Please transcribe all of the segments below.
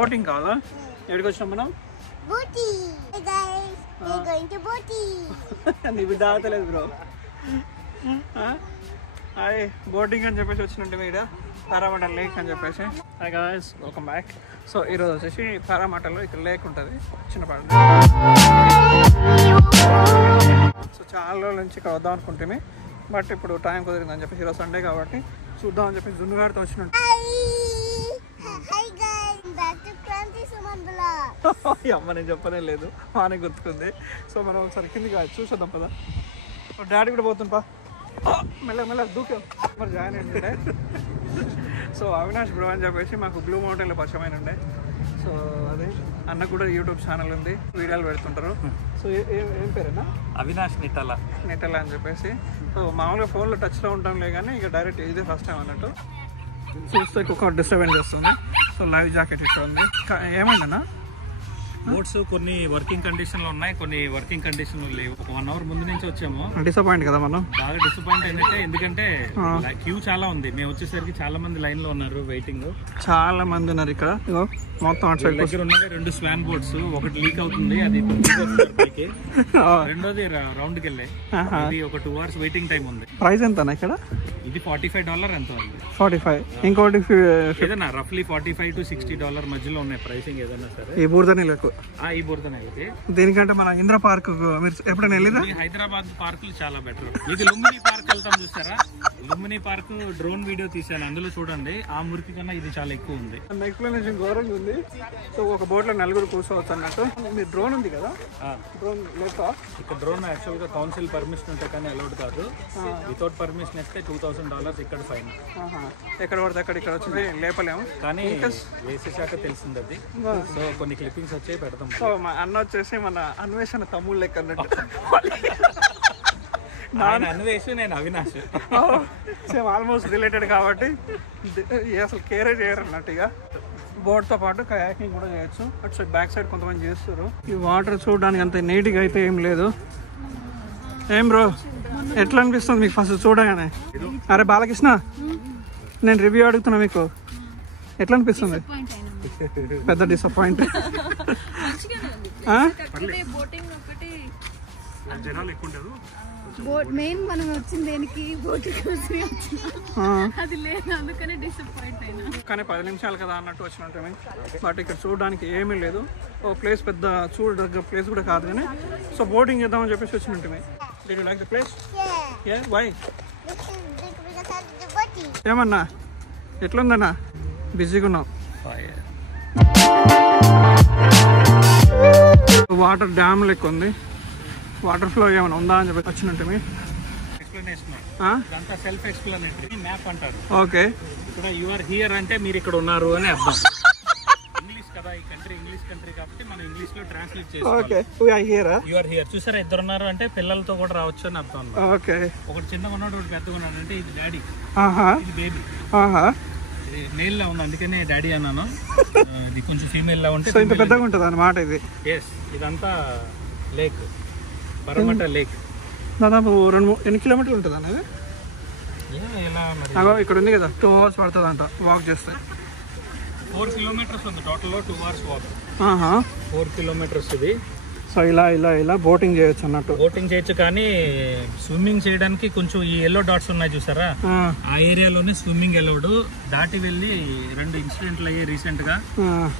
Boating కావాలా? ఎక్కడికి వచ్చినాం మనం? నీ బిడ్డ ఆగలేదు బ్రో. హాయ్, బోటింగ్ అని చెప్పేసి వచ్చినట్టు ఇక్కడ పారామటల్ లేక్ అని చెప్పేసి. Hi guys, welcome back. So ఈరోజు వచ్చేసి పారామటల్లో ఇక్కడ లేక్ ఉంటుంది చిన్నపాడు. సో చాలా రోజుల నుంచి ఇక్కడ వద్దాం అనుకుంటే బట్ ఇప్పుడు టైం కుదిరిందని చెప్పేసి ఈరోజు సండే కాబట్టి చూద్దామని చెప్పి జున్నుగాడితో వచ్చినట్టు. అమ్మ నేను చెప్పనే లేదు, మానే గుర్తుకుంది. సో మనం ఒకసారి కిందికి చూసేద్దాం పదా. డాడీ కూడా పోతుంపా, మెల్ల దూకాం మరి జాయిన్ అయ్యిండే. సో అవినాష్ బ్రో అని చెప్పేసి మాకు బ్లూ మౌంటైన్లో పరిచయమైన ఉండే. సో అదే అన్న కూడా యూట్యూబ్ ఛానల్ ఉంది, వీడియోలు పెడుతుంటారు. సో ఏం పేరేనా? అవినాష్ నిటల అని చెప్పేసి. సో మామూలుగా ఫోన్లో టచ్లో ఉంటాంలే కానీ ఇక డైరెక్ట్ ఇదే ఫస్ట్ టైం అన్నట్టు. చూస్తే కుక్క డిస్టర్బెన్స్ చేస్తుంది. సో లైవ్ జాకెట్ ఇక్కడ ఉంది. ఏమైందన్నా? బోట్స్ కొన్ని వర్కింగ్ కండిషన్ లో ఉన్నాయి, కొన్ని వర్కింగ్ కండిషన్ లో లేవు. 1 hour ముందు నుంచి వచ్చాము. డిసప్పాయింట్ కదా మనం, బాగా డిసప్పాయింట్ అయిందంటే ఎందుకంటే క్యూ చాలా ఉంది. మేము వచ్చేసరికి చాలా మంది లైన్ లో ఉన్నారు, వెయిటింగ్ చాలా మంది ఉన్నారు ఇక్కడ. మొత్తం అటు సైడ్ దగ్గర ఉన్నది 2 స్వాన్ బోట్స్, ఒకటి లీక్ అవుతుంది, అది రెండోది రౌండ్ కి వెళ్ళాయి. ఇది ఒక 2 hours వెయిటింగ్ టైం ఉంది. ప్రైస్ ఎంత ఇక్కడ? ఇది $45 ఎంత ఉంది. 45. ఇంకోటి ఏదైనా రఫ్లీ $45 to $60 మధ్యలో ఉన్నాయి ప్రైసింగ్ ఏదైనా సరే. ఈ బూర్ద నీళ్ళకు ఈ బురద నెలకి. దీనికంటే మన ఇంద్ర పార్క్ మీరు ఎప్పుడైనా వెళ్ళిరా? హైదరాబాద్ పార్కులు చాలా బెటర్. ఇది లుంబిని పార్క్ వెళ్తాం చూస్తారా? లుంబిని పార్క్ డ్రోన్ వీడియో తీసాను, అందులో చూడండి. ఆ మురికి కన్నా ఇది చాలా ఎక్కువ ఉంది. ఎక్స్ప్లెనేషన్ ఘోరంగా ఉంది. సో ఒక బోట్ లో 4 కూర్చోవచ్చు అన్నట్టు. మీ డ్రోన్ ఉంది కదా, డ్రోన్ లేక ఇక్కడ డ్రోన్ యాక్చువల్ గా కౌన్సిల్ పర్మిషన్ ఉంటే కానీ అలౌడ్ కాదు. వితౌట్ పర్మిషన్ ఇస్తే $2000 ఇక్కడ ఫైన్. ఎక్కడ పడితే అక్కడ ఇక్కడ వచ్చి లేపలేము, కానీ వేసేసాక తెలిసింది అది. సో కొన్ని క్లిప్పింగ్స్ వచ్చి పెడతాం. సో మా అన్న వచ్చేసి మన అన్వేషణ తమ్ముళ్ళు లెక్క అన్నట్టు. అన్వేష్, నేను అవినాష్, సేమ్ ఆల్మోస్ట్ రిలేటెడ్ కాబట్టి అసలు కేరే చేయరు అన్నట్టు. ఇక బోట్తో పాటు కయాకింగ్ కూడా చేయొచ్చు. అటు సైడ్ బ్యాక్ సైడ్ కొంతమంది చేస్తారు. ఈ వాటర్ చూడడానికి అంత నీట్గా అయితే ఏం లేదు. ఏం బ్రో, ఎట్లా అనిపిస్తుంది మీకు ఫస్ట్ చూడగానే? అరే బాలకృష్ణ, నేను రివ్యూ అడుగుతున్నా, మీకు ఎట్లా అనిపిస్తుంది? పెద్ద డిసప్పాయింట్. జనాలు ఎక్కువ ఉండదు. మెయిన్ మనం వచ్చింది దేనికి? అది లేదు, అందుకనే డిసప్పాయింట్ అయినా. కానీ 10 నిమిషాలు కదా అన్నట్టు వచ్చినట్టు. బట్ ఇక్కడ చూడడానికి ఏమీ లేదు. ఓ ప్లేస్ పెద్ద చూడదగ్గ ప్లేస్ కూడా కాదు కానీ. సో బోటింగ్ చేద్దామని చెప్పేసి వచ్చినట్టు. Did you like the place? Yeah. Why? ఏమన్నా ఎట్లుందన్నా? బిజీగా ఉన్నాం. వాటర్ డ్యామ్ లెక్క ఉంది. వాటర్ ఫ్లో ఏమైనా ఉందా అని చెప్పి వచ్చినట్టు. సెల్ఫ్ ఎక్స్ప్లెనేటరీ మ్యాప్ అంటారు. ఓకే, ఇక్కడ యు ఆర్ హియర్ అంటే మీరు ఇక్కడ ఉన్నారు అని అర్థం. ఇంగ్లీష్ కదా, ఈ కంట్రీ ఇంగ్లీష్ కంట్రీ కాబట్టి మనం ఇంగ్లీష్ లో ట్రాన్స్లేట్ చేసుకోవాలి. యు ఆర్ హియర్ చూసారా, 2 ఉన్నారు అంటే పిల్లలతో కూడా రావచ్చు అని అర్థం. ఓకే, ఒకటి చిన్నగా ఉన్నాడు, ఒకటి పెద్దగా ఉన్నాడు అంటే ఇది డాడీ, ఇది బేబీ. ఇది మేల్ లా ఉంది అందుకనే డాడీ అన్నాను. ఇది కొంచెం ఫీమేల్ లా ఉంటే ఇంత పెద్దగా ఉంటుంది అన్నమాట. ఇది ఇదంతా లేక్, పరమట లేక్. దాదాపు 2-3 కిలోమీటర్లు ఉంటుంది అనేది. ఇక్కడ ఉంది కదా, 2 hours పడుతుంది అంట వాక్ చేస్తే. 4 kilometers ఉంది టోటల్, 2 hours వాక్. 4 kilometers ఇది. సో ఇలా బోటింగ్ చేయొచ్చు అన్నట్టు. బోటింగ్ చేయొచ్చు కానీ స్విమ్మింగ్ చేయడానికి కొంచెం ఈ ఎల్లో డాట్స్ ఉన్నాయి చూసారా, ఆ ఏరియాలోనే స్విమ్మింగ్ అలౌడ్. దాటి వెళ్ళి 2 ఇన్సిడెంట్లు అయ్యాయి రీసెంట్ గా.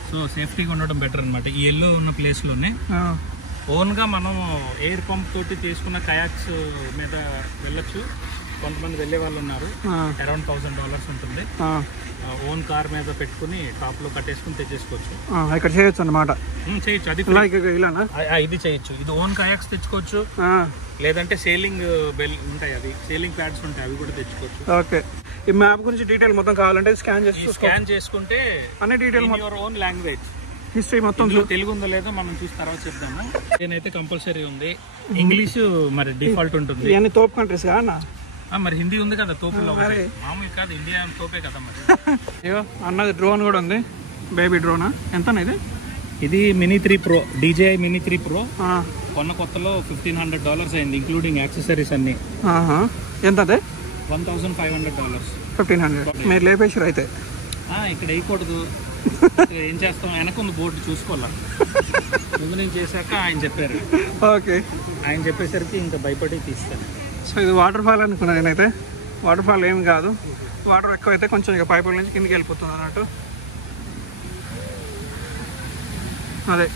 సో సేఫ్టీగా ఉండడం బెటర్ అనమాట. ఈ ఎల్లో ఉన్న ప్లేస్ లోనే ఓన్ గా మనం ఎయిర్ పంప్ తోటి తీసుకున్న కయాక్స్ మీద వెళ్ళొచ్చు. కొంతమంది వెళ్ళే వాళ్ళు ఉన్నారు. అరౌండ్ $1000 ఉంటుంది. ఓన్ కార్ మీద పెట్టుకుని టాప్ లో కట్టేసుకుని తెచ్చేసుకోవచ్చు. ఇక్కడ చేయొచ్చు అన్నమాట. చేయొచ్చు, అది ఇది చేయొచ్చు. ఇది ఓన్ కయాక్స్ తెచ్చుకోవచ్చు, లేదంటే సేలింగ్ బెల్ ఉంటాయి, అవి సేలింగ్ ప్యాడ్స్ ఉంటాయి, అవి కూడా తెచ్చుకోవచ్చు. ఓకే, ఈ మ్యాప్ గురించి డీటెయిల్ మొత్తం కావాలంటే స్కాన్ చేసుకుంటే అన్ని detail your own language history మొత్తం తెలుగు ఉందో లేదో మనం చూసి తర్వాత చెప్తాము. నేనైతే కంపల్సరీ ఉంది. ఇంగ్లీష్ మరి డిఫాల్ట్ ఉంటుంది. ఇవన్నీ తోపు కంట్రీస్ కానా? మరి హిందీ ఉంది కదా తోపులో, మామూలు కాదు, ఇండియా తోపే కదా మరి. అయ్యో అన్నది డ్రోన్ కూడా ఉంది, బేబీ డ్రోనా. ఎంత ఇది? ఇది Mini 3 Pro, DJI Mini 3 Pro. కొన్న కొత్తలో $1500 అయింది ఇంక్లూడింగ్ యాక్సెసరీస్ అన్ని. ఎంత అదే? $1500. 1500 మీరు లేపేసారు అయితే. ఇక్కడ వేయకూడదు, ఏం చేస్తాం, వెనకున్న బోర్డు చూసుకోవాలా. ముందు నేను చేశాక ఆయన చెప్పారు. ఓకే, ఆయన చెప్పేసరికి ఇంకా భయపడి తీస్తాను. సో ఇది వాటర్ ఫాల్ అనుకున్నా నేనైతే. వాటర్ ఫాల్ ఏమి కాదు, వాటర్ ఎక్కువ అయితే కొంచెం ఇక పైపుల నుంచి కిందికి వెళ్ళిపోతుంది అన్నట్టు. అదే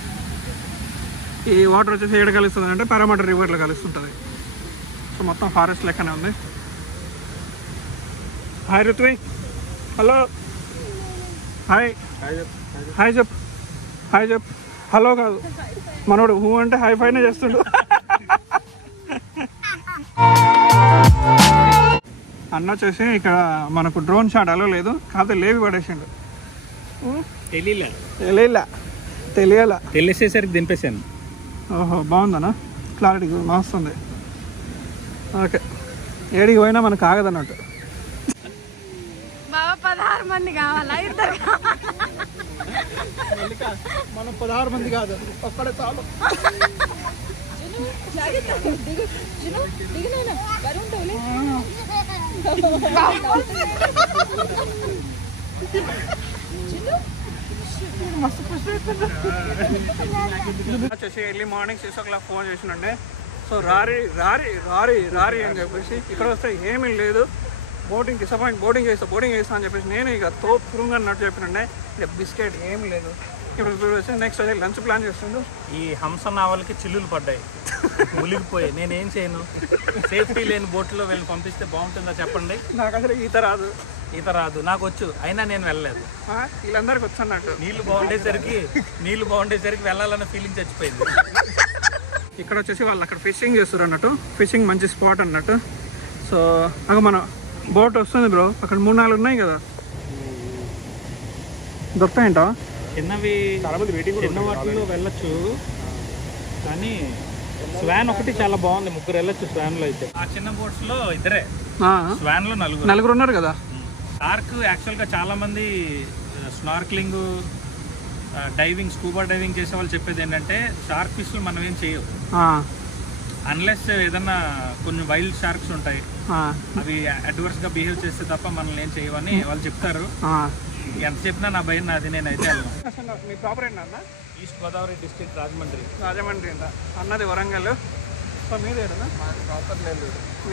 ఈ వాటర్ వచ్చేసి ఏడ కలుస్తుంది అంటే పారామీటర్ రివర్లో కలుస్తుంటుంది. సో మొత్తం ఫారెస్ట్ లెక్కనే ఉంది. Hi Ruthvi, hello, hi hi చెప్పు, హాయ్ చెప్పు. హలో కాదు, మనోడు హూ అంటే హై ఫైనే చేస్తుండు. అన్న వచ్చేసి ఇక్కడ మనకు డ్రోన్ షాట్ అలో లేదు, కాకపోతే లేవి పడేసిండు. తెలియాల తెలిసేసరికి దింపేశాను. ఓహో, బాగుందన్నా, క్లారిటీ వస్తుంది. ఓకే, ఏడికి పోయినా మనకు ఆగదన్నట్టు. బాబా 16 మంది కావాలా, ఇద్దరు మనం 16 మంది కాదు, ఒక్కడే చాలు. వచ్చేసి ఎర్లీ మార్నింగ్ 6 o'clock ఫోన్ చేసినండే. సో రారి రారి రారి రారి అని చెప్పేసి ఇక్కడ వస్తే ఏమీ లేదు, బోటింగ్ బోటింగ్ చేస్తా అని చెప్పేసి నేను ఇక తోపుగా అన్నట్టు చెప్పినండే. ఇక బిస్కెట్ ఏమీ లేదు. ఇప్పుడు వచ్చి నెక్స్ట్ అదే లంచ్ ప్లాన్ చేస్తుండు. ఈ హంస నావలకి చిల్లులు పడ్డాయి, మునిగిపోయి. నేనేం చేయను, సేఫ్టీ లేని బోట్లో వెళ్ళి పంపిస్తే బాగుంటుందా చెప్పండి. నాకు అసలు ఈత రాదు, నాకు వచ్చు, అయినా నేను వెళ్ళలేదు. వీళ్ళందరికి వచ్చు అన్నట్టు. నీళ్లు బాగుండేసరికి వెళ్ళాలన్న ఫీలింగ్ చచ్చిపోయింది. ఇక్కడ వచ్చేసి వాళ్ళు అక్కడ ఫిషింగ్ చేస్తారు అన్నట్టు. ఫిషింగ్ మంచి స్పాట్ అన్నట్టు. సో అక్కడ మన బోట్ వస్తుంది బ్రో, అక్కడ 3-4 ఉన్నాయి కదా, దొరుకుతాయంట. చిన్నవి చిన్న వాటిలో వెళ్ళొచ్చు, కానీ స్వాన్ ఒకటి చాలా బాగుంది, 3 వెళ్ళొచ్చు స్వాన్ లో అయితే. ఆ చిన్న బోట్స్ లో ఇద్దరే, స్వాన్ లో 4 ఉన్నారు కదా. షార్క్ యాక్చువల్ గా చాలా మంది స్నార్క్లింగ్, డైవింగ్, స్కూబా డైవింగ్ చేసే వాళ్ళు చెప్పేది ఏంటంటే షార్క్ ఫిష్ మనం ఏం చేయవు, అన్లెస్ ఏదన్నా కొన్ని వైల్డ్ షార్క్స్ ఉంటాయి, అవి అడ్వర్స్ గా బిహేవ్ చేస్తే తప్ప మనల్ని ఏం చేయవని వాళ్ళు చెప్తారు. ఎంత చెప్పినా నా భయం నాది, నేనైతే వెళ్ళను. మీ ప్రాపర్ ఏంటన్నా? ఈస్ట్ గోదావరి డిస్ట్రిక్ట్, రాజమండ్రి అంట, అన్నది వరంగల్. సో మీది ఏదన్నా?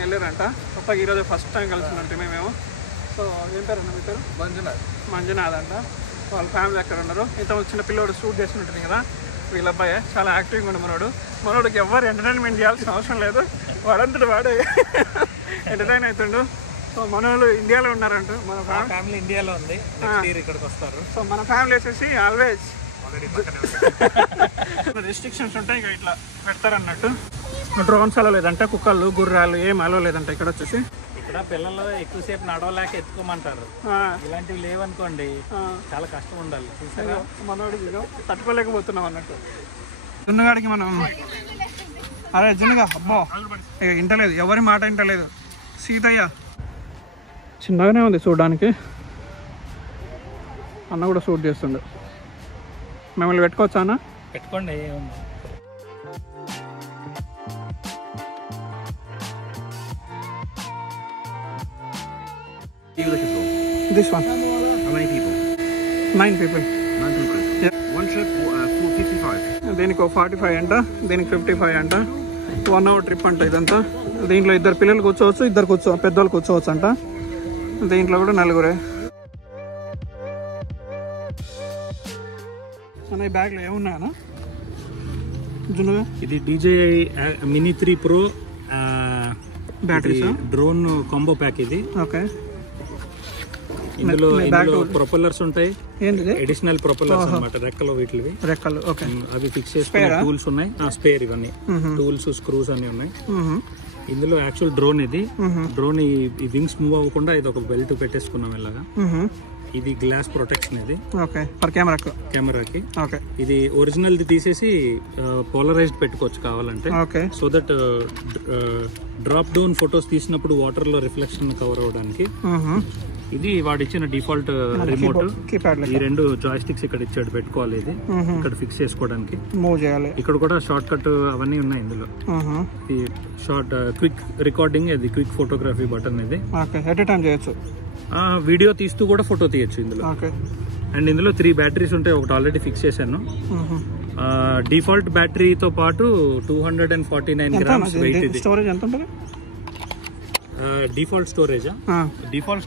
నెల్లూరు అంట. కొత్తగా ఈరోజు ఫస్ట్ టైం కలిసినట్టు మేమేమో. సో ఏం పేరు అన్న మీ పేరు? మంజునాథ్ అంట. వాళ్ళ ఫ్యామిలీ ఎక్కడ ఉన్నారు. ఇంతమంది చిన్న పిల్లోడు షూట్ చేసినట్టుంది కదా, వీళ్ళ అబ్బాయి చాలా యాక్టివ్గా ఉండి మనోడికి ఎవరు ఎంటర్టైన్మెంట్ చేయాల్సిన అవసరం లేదు, వాడంతటి వాడే ఎంటర్టైన్ అవుతుండు. సో మన వాళ్ళు ఇండియాలో ఉన్నారంట, మన ఫ్యామిలీ ఇండియాలో ఉంది, ఇక్కడికి వస్తారు. సో మన ఫ్యామిలీ వచ్చేసి ఆల్వేస్ రిస్ట్రిక్షన్స్ ఉంటాయి, ఇక ఇట్లా పెడతారన్నట్టు. డ్రోన్స్ అలా లేదంటే, కుక్కలు గుర్రాలు ఏం అలా లేదంటే. ఇక్కడ వచ్చేసి ఇక్కడ పిల్లలు ఎక్కువసేపు నడవలేక ఎత్తుకోమంటారు, ఇలాంటివి లేవనుకోండి చాలా కష్టం ఉండాలి. మనోడికి తట్టుకోలేకపోతున్నాం అన్నట్టు. జున్నుగాడికి మనం అరే జున్నుగా అబ్బో ఇక ఇంటలేదు, ఎవరి మాట ఇంటలేదు. సీతయ్య చిన్నగానే ఉంది చూడడానికి, అన్న కూడా షూట్ చేస్తుండే. మిమ్మల్ని పెట్టుకోవచ్చా అన్న? పెట్టుకోండి. This one. How many people? 9 people. 9 people. Yeah. One trip, 55. దీనికి 45 అంట, దీనికి 55 అంట. 1 hour ట్రిప్ అంట ఇదంతా. దీంట్లో 2 పిల్లలు కూర్చోవచ్చు, 2 పెద్దవాళ్ళు కూర్చోవచ్చు అంట. దీంట్లో కూడా 4. అన్న ఈ బ్యాగ్లో ఏమున్నాయన్నా జున్నుగా? ఇది DJI Mini 3 Pro batteries drone combo pack. ఇది ఓకే. ఇందులో ప్రొపెల్లర్స్ ఉంటాయి, అడిషనల్ ప్రొపెల్లర్స్ అన్నమాట, రెక్కలు. ఓకే. అవి ఫిక్స్ చేసుకునే టూల్స్ ఉన్నాయి, స్పేర్, ఇవన్నీ టూల్స్, స్క్రూస్ అన్ని ఉన్నాయి. ఇందులో యాక్చువల్ డ్రోన్ ఇది. డ్రోన్ ఈ వింగ్స్ మూవ్ అవ్వకుండా ఇది ఒక బెల్ట్ పెట్టేసుకున్నాం ఇలాగా. ఇది గ్లాస్ ప్రొటెక్షన్, ఇది ఓకే ఫర్ కెమెరాకి. ఓకే. ఇది ఒరిజినల్ ది తీసేసి పోలరైజ్డ్ పెట్టుకోవచ్చు కావాలంటే. Okay. So that drop down photos తీసినప్పుడు వాటర్ లో రిఫ్లెక్షన్ కవర్ అవ్వడానికి. ఇది వాడు ఇచ్చిన డిఫాల్ట్ రిమోట్. ఈ 2 జాయ్స్టిక్స్ ఇక్కడ ఇచ్చాడు, పెట్టుకోవాలి. ఇది ఇక్కడ ఫిక్స్ చేసుకోవడానికి, మూవ్ చేయాలి. ఇక్కడ కూడా షార్ట్ కట్ అవన్నీ ఉన్నాయి ఇందులో. ఈ షార్ట్ క్విక్ రికార్డింగ్, ఇది క్విక్ ఫోటోగ్రఫీ బటన్. ఇది ఎట్ ఏ టైం చేయొచ్చు, వీడియో తీస్తూ కూడా ఫోటో తీయచ్చు ఇందులో. అండ్ ఇందులో 3 బ్యాటరీస్ ఉంటాయి, ఒకటి ఆల్రెడీ ఫిక్స్ చేశాను. డిఫాల్ట్ బ్యాటరీతో పాటు 249 గ్రామ్స్ వెయిట్. ఇది స్టోరేజ్ ఎంత ఉంటుంది? డిఫాల్ట్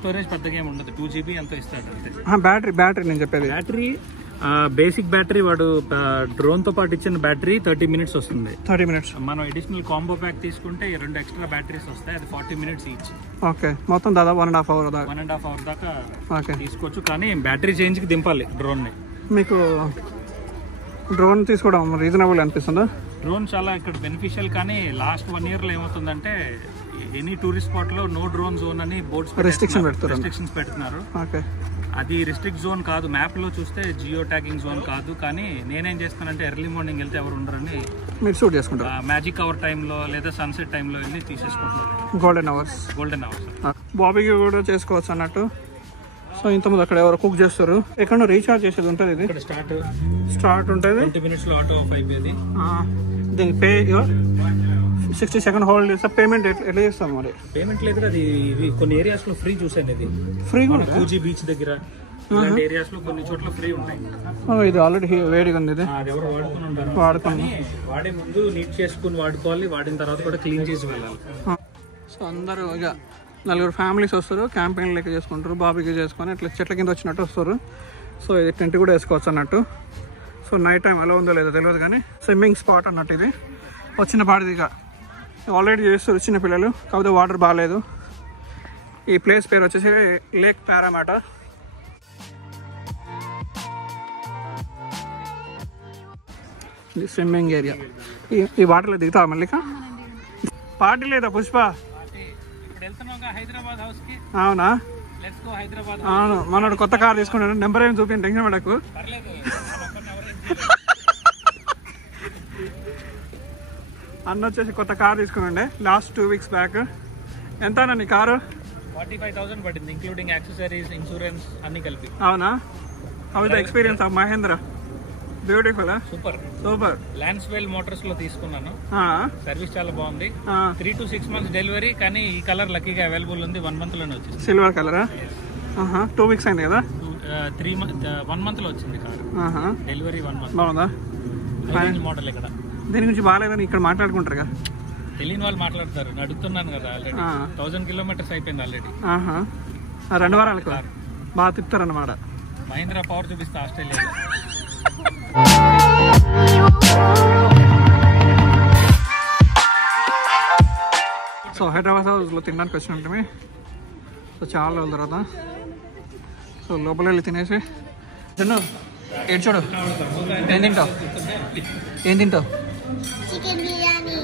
స్టోరేజ్ పెద్దగా ఏమి ఉండదు, 2 GB ఎంతో ఇస్తాడు అంతే. బ్యాటరీ నేను చెప్పేది బ్యాటరీ బేసిక్ బ్యాటరీ వాడు డ్రోన్ తో పాటు ఇచ్చిన బ్యాటరీ 30 minutes వస్తుంది. 30 minutes. మనం అడిషనల్ కాంబో ప్యాక్ తీసుకుంటే 2 ఎక్స్ట్రా బ్యాటరీస్ వస్తాయి, అది 40 minutes ఈచ్. ఓకే, మొత్తం దాదాపు 1.5 hour దాకా 1.5 hour దాకా ఓకే తీసుకోవచ్చు. కానీ బ్యాటరీ చేంజ్ కి దింపాలి డ్రోన్ ని. మీకు డ్రోన్ తీసుకోవడం రీజనబుల్ అనిపిస్తుందా? డ్రోన్ చాలా ఇక్కడ బెనిఫిషియల్, కానీ లాస్ట్ 1 year లో ఏమవుతుందంటే ఎనీ టూరిస్ట్ స్పాట్ లో నో డ్రోన్ జోన్ అని బోర్డ్స్ రెస్ట్రిక్షన్స్ పెడుతున్నారు. ఓకే, అది రిస్ట్రిక్ట్ జోన్ కాదు, మ్యాప్ లో చూస్తే జియో ట్యాగింగ్ జోన్ కాదు. కానీ నేనేం చేస్తానంటే ఎర్లీ మార్నింగ్ వెళ్తే ఎవరు ఉండరని మీరు షూట్ చేసుకుంటారు. మ్యాజిక్ అవర్ టైంలో లేదా సన్సెట్ టైంలో వెళ్ళి తీసేసుకుంటున్నాను. గోల్డెన్ అవర్స్ బాబీకి కూడా చేసుకోవచ్చు అన్నట్టు. సో ఇంతకుముందు అక్కడ ఎవరు కుక్ చేస్తారు, ఎక్కడో రీఛార్జ్ చేసేది ఉంటుంది. ఇది స్టార్ట్ ఉంటుంది, 20 minutes లో ఆటో ఆఫ్ అయిపోయింది. దీనికి పే 60 seconds హోల్డ్ చేస్తే పేమెంట్ ఎట్లా చేస్తాం మరి? పేమెంట్ లేదు, అది కొన్ని ఏరియాస్ లో ఫ్రీ చూసాను. ఇది ఫ్రీ కూజీ బీచ్ దగ్గర ఇలాంటి ఏరియాస్ లో కొన్ని చోట్ల ఫ్రీ ఉంటాయి. ఇది ఆల్రెడీ వేడిగా ఉంది, ఇది అది ఎవరు వాడుకుని ఉంటారు. వాడే ముందు నీట్ చేసుకుని వాడుకోవాలి, వాడిన తర్వాత కూడా క్లీన్ చేసి వెళ్ళాలి. సో అందరూ ఇక 4 ఫ్యామిలీస్ వస్తారు, క్యాంపెయిన్ లెక్క చేసుకుంటారు, బాబీకి చేసుకొని ఇట్లా చెట్ల కింద వచ్చినట్టు వస్తారు. సో ఇది టెంట్ కూడా వేసుకోవచ్చు అన్నట్టు. సో నైట్ టైం ఎలా ఉందో లేదో తెలియదు, కానీ స్విమ్మింగ్ స్పాట్ అన్నట్టు ఇది. వచ్చిన పాటిది ఇక ఆల్రెడీ చేస్తారు చిన్న పిల్లలు, కాకపోతే వాటర్ బాగాలేదు. ఈ ప్లేస్ పేరు వచ్చేసి లేక్ పారామాటా. ఇది స్విమ్మింగ్ ఏరియా. ఈ వాటర్లో దిగుతావా మల్లిక? పార్టీ లేదా పుష్ప? హైదరాబాద్ హౌస్ కి. అవునా? హైదరాబాద్. అవును, మనోడు కొత్త కార్ తీసుకున్నాడు. నెంబర్ ఏమి చూపించండి, టెన్షన్ పడకు. అన్న వచ్చేసి కొత్త కార్ తీసుకున్నాండే లాస్ట్ 2 weeks బ్యాక్. ఎంత అన్న నీ కారు? 45,000 పడింది, ఇంక్లూడింగ్ యాక్సెసరీస్, ఇన్సూరెన్స్ అన్ని కలిపి. అవునా? How is the experience of Mahindra? Beautiful, super. ల్యాన్స్వేల్ మోటార్స్ లో తీసుకున్నాను, సర్వీస్ చాలా బాగుంది. 3 to 6 months డెలివరీ, కానీ ఈ కలర్ లక్కీగా అవైలబుల్ ఉంది. 1 month లోనే వచ్చింది. సిల్వర్ కలరా? 2 weeks అయింది కదా? 1 month లో వచ్చింది కార్. Delivery 1 month. బాగుందా? మోడల్ ఇక్కడ దీని గురించి బాగాలేదని ఇక్కడ మాట్లాడుకుంటారు కదా, తెలియని వాళ్ళు మాట్లాడతారు. అడుగుతున్నాను కదా, ఆల్రెడీ 1000 kilometers అయిపోయింది ఆల్రెడీ. 2 వారాలకు బాగా తిప్పుతారన్నమాట. మహీంద్రా పవర్ చూపిస్తా ఆస్ట్రేలియా. సో హైదరాబాద్ హౌస్లో తినడానికి వచ్చినట్టు. సో చాలా రోజుల తర్వాత సో లోపల వెళ్ళి తినేసి ఏడు చూడు. ఏం తింటావు? చికెన్ బిర్యానీ.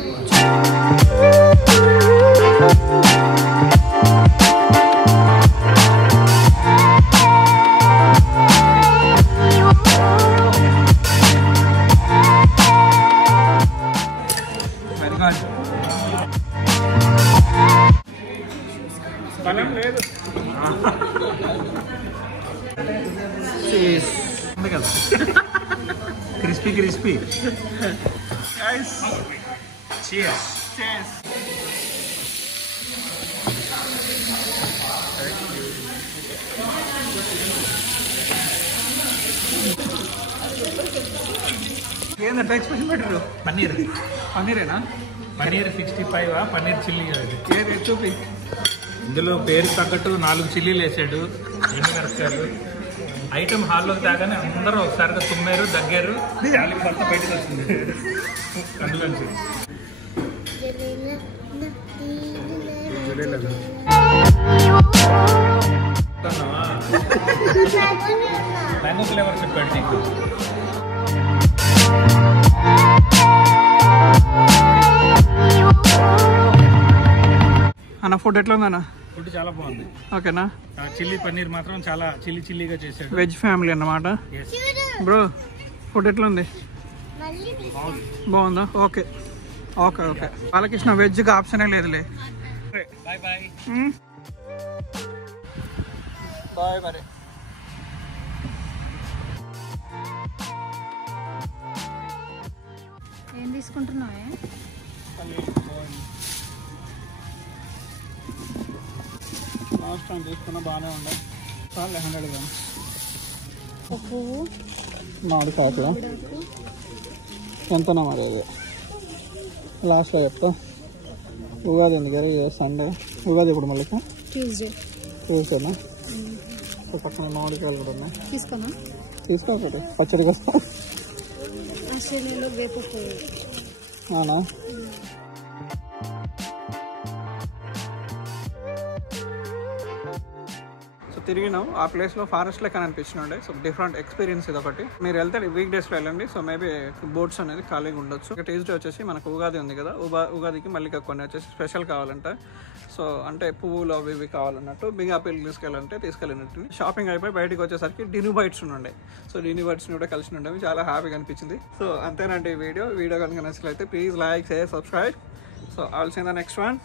బలం లేదు. క్రిస్పీ. Cheers. ఏంటంటే ఎక్స్ప్రెషన్ పెట్టరు? పన్నీరేనా? పన్నీర్ 65, పన్నీర్ చిల్లీ. ఏది చూపి. ఇందులో పేరు తగ్గట్టు 4 చిల్లీలు వేసాడు, మిరపకాయలు. ఐటమ్ హాల్లోకి తాగానే అందరూ ఒకసారిగా తుమ్మారు, దగ్గారు, అంతా బయటకు వచ్చింది అందులోంచి. మ్యాంగో ఫ్లేవర్ చెప్పాడు నీకు. అన్న ఫుడ్ ఎట్లా ఉందన్న? ఫుడ్ చాలా బాగుంది. ఓకేనా? చిల్లీ పన్నీర్ మాత్రం చాలా చిల్లీగా చేశాడు. వెజ్ ఫ్యామిలీ అన్నమాట. బ్రో ఫుడ్ ఎట్లా ఉంది? బాగుందా? ఓకే. బాలకృష్ణ వెజ్కి ఆప్షనే లేదులే. బాయ్ మరి. ఏం తీసుకుంటున్నావే? లాస్ట్ టైం తీసుకున్నా బాగానే ఉండే. చాలా 100 grams. పువ్వు మామిడి కాకులు ఎంతనా మరి అది లాస్ట్లో చెప్తా. ఉగాది ఉంది కదా ఇది సండే. ఉగాది ఇప్పుడు మళ్ళీ ట్యూస్డేనా? పక్కన మామిడికాయలు కూడా ఉన్నాయి. తీసుకోకటి పచ్చడి కదా. అవునా? తిరిగినాం ఆ ప్లేస్లో ఫారెస్ట్ లెక్క అనిపించినండే. సో డిఫరెంట్ ఎక్స్పీరియన్స్ ఇది ఒకటి. మీరు వెళ్తే వీక్ డేస్లో వెళ్ళండి. సో మేబీ బోట్స్ అనేది ఖాళీగా ఉండొచ్చు. ఇక ట్యూస్డే వచ్చేసి మనకు ఉగాది ఉంది కదా, ఉగాదికి మళ్ళీ కొన్ని వచ్చేసి స్పెషల్ కావాలంటే, సో అంటే పువ్వులు అవి ఇవి కావాలన్నట్టు బిగ్ ఆపిల్ తీసుకెళ్ళినట్టు. షాపింగ్ అయిపోయి బయటకు వచ్చేసరికి డిన్యూ బైట్స్ ఉండే. సో డిన్యూ బైట్స్ని కూడా కలిసి ఉండేవి, చాలా హ్యాపీగా అనిపించింది. సో అంతేనండి వీడియో కనుక నచ్చినట్లయితే please like, share, subscribe. So I'll see in the next one.